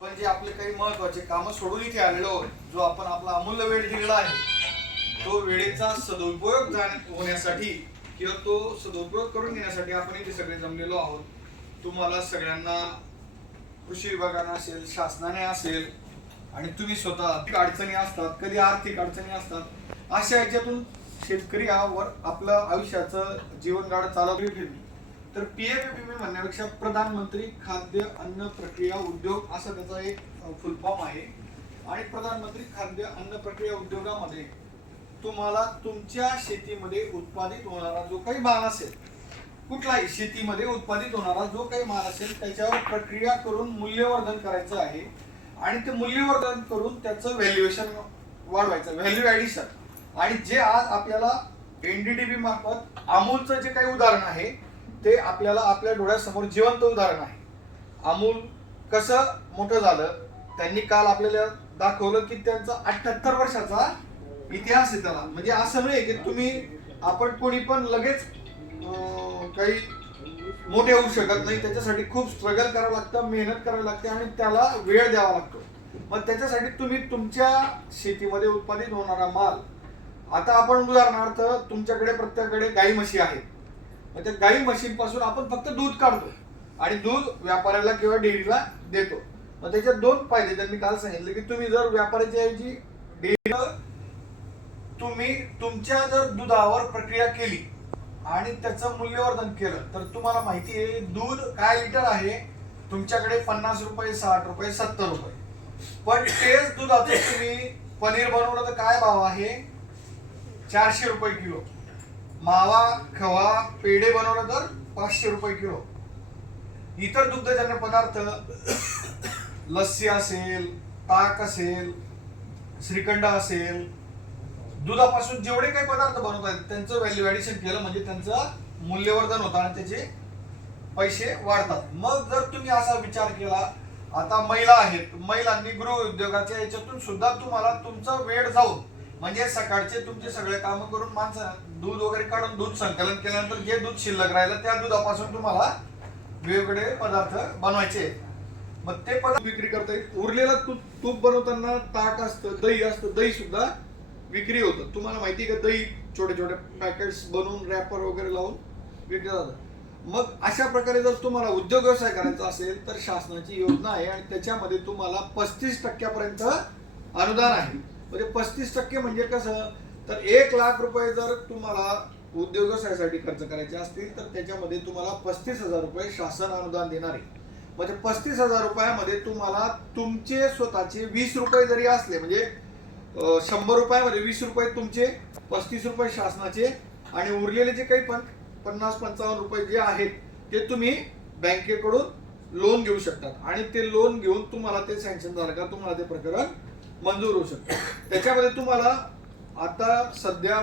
पण जे आपले काही महत्वाचे कामं सोडून इथे आलेलो आहोत, जो आपण आपला अमूल्य वेळ दिलेला आहे, तो वेळेचा सदुपयोग होण्यासाठी किंवा तो सदुपयोग करून घेण्यासाठी आपण इथे सगळे जमलेलो आहोत. तुम्हाला सगळ्यांना कृषी विभागाने असेल, शासनाने असेल आणि तुम्ही स्वतः आर्थिक अडचणी असतात, कधी आर्थिक अडचणी असतात, अशा याच्यातून शेतकरी यावर आपलं आयुष्याचं जीवनगाड चालवली. तर पीएमएफबीवाय म्हणण्यापेक्षा प्रधानमंत्री खाद्य अन्न प्रक्रिया उद्योग असा त्याचा एक फुल फॉर्म आहे. आणि प्रधानमंत्री खाद्य अन्न प्रक्रिया उद्योगामध्ये तुम्हाला तुमच्या शेतीमध्ये उत्पादित होणारा जो काही माल असेल, कुठलाही शेतीमध्ये उत्पादित होणारा जो काही माल असेल त्याच्यावर प्रक्रिया करून मूल्यवर्धन करायचं आहे. आणि ते मूल्यवर्धन करून त्याचं व्हॅल्युएशन वाढवायचं, व्हॅल्यू ॲडिशन. आणि जे आज आपल्याला एनडीडीबी मार्फत अमूलचं जे काही उदाहरण आहे ते आपल्याला आपल्या डोळ्यासमोर जिवंत उदाहरण आहे. अमूल कसं मोठं झालं त्यांनी काल आपल्याला दाखवलं की त्यांचा 78 वर्षाचा इतिहास आहे त्याला. म्हणजे असं नाही की तुम्ही आपण कोणी पण लगेच काही मोठे होऊ शकत नाही. त्याच्यासाठी खूप स्ट्रगल करावं लागतं, मेहनत करावी लागते आणि त्याला वेळ द्यावा लागतो. मग त्याच्यासाठी तुम्ही तुमच्या शेतीमध्ये उत्पादित होणारा माल, आता आपण उदाहरणार्थ तुमच्याकडे प्रत्येकाकडे गाई म्हशी आहेत, मग त्या गाई म्हशींपासून आपण फक्त दूध काढतो आणि दूध व्यापाऱ्याला किंवा डेअरीला देतो. मग त्याच्यात दोन फायदे त्यांनी काल सांगितले की तुम्ही जर व्यापाऱ्याच्या ऐवजी डेअरीला तुम्ही तुमच्या जर दुधावर प्रक्रिया केली आणि त्याचं मूल्यवर्धन केलं तर तुम्हाला माहिती आहे दूध काय लिटर आहे तुमच्याकडे 50 रुपये, 60 रुपये, 70 रुपये. पण तेच दुधाचं तुम्ही पनीर बनवलं तर काय भाव आहे? 400 रुपये किलो. मावा, खवा, पेढे बनवलं तर 500 रुपये किलो. इतर दुग्धजन्य पदार्थ लस्सी असेल, ताक असेल, श्रीखंड असेल, दुधापासून जेवढे काही पदार्थ बनवतात त्यांचं व्हॅल्यू ॲडिशन केलं म्हणजे त्यांचं मूल्यवर्धन होतं आणि त्याचे पैसे वाढतात. मग जर तुम्ही असा विचार केला, आता महिला आहेत, महिलांनी गृह उद्योगाच्या याच्यातून सुद्धा तुम्हाला तुमचा वेळ जाऊन म्हणजे सकाळचे तुमचे सगळे कामं करून माणसं दूध वगैरे काढून दूध संकलन केल्यानंतर जे दूध शिल्लक राहिलं त्या दुधापासून तुम्हाला वेगवेगळे पदार्थ बनवायचे. मग ते पदार्थ विक्री करता येईल. उरलेलं तूप बनवताना ताक असतं, दही असतं, दही सुद्धा विक्री होतं. तुम्हाला माहिती आहे का दही छोटे छोटे पॅकेट्स बनवून रॅपर वगैरे लावून विकलं जातं. मग अशा प्रकारे जर तुम्हाला उद्योग व्यवसाय करायचा असेल तर शासनाची योजना आहे आणि त्याच्यामध्ये तुम्हाला 35% अनुदान आहे. म्हणजे 35% म्हणजे कसं, तर 1 लाख रुपये जर तुम्हाला उद्योग व्यवसायासाठी खर्च करायचे असतील तर त्याच्यामध्ये तुम्हाला 35,000 रुपये शासन अनुदान देणार आहे. म्हणजे 35,000 रुपयामध्ये तुम्हाला तुमचे स्वतःचे 20 रुपये जरी असले म्हणजे 100 रुपयामध्ये 20 रुपये तुमचे, 35 रुपये शासनाचे आणि उरलेले जे काही पण 50-55 रुपये जे आहेत ते तुम्ही बँकेकडून लोन घेऊ शकतात आणि ते लोन घेऊन तुम्हाला ते सँक्शन झालं का तुम्हाला ते प्रकरण मंजूर होऊ शकतं. त्याच्यामध्ये तुम्हाला आता सध्या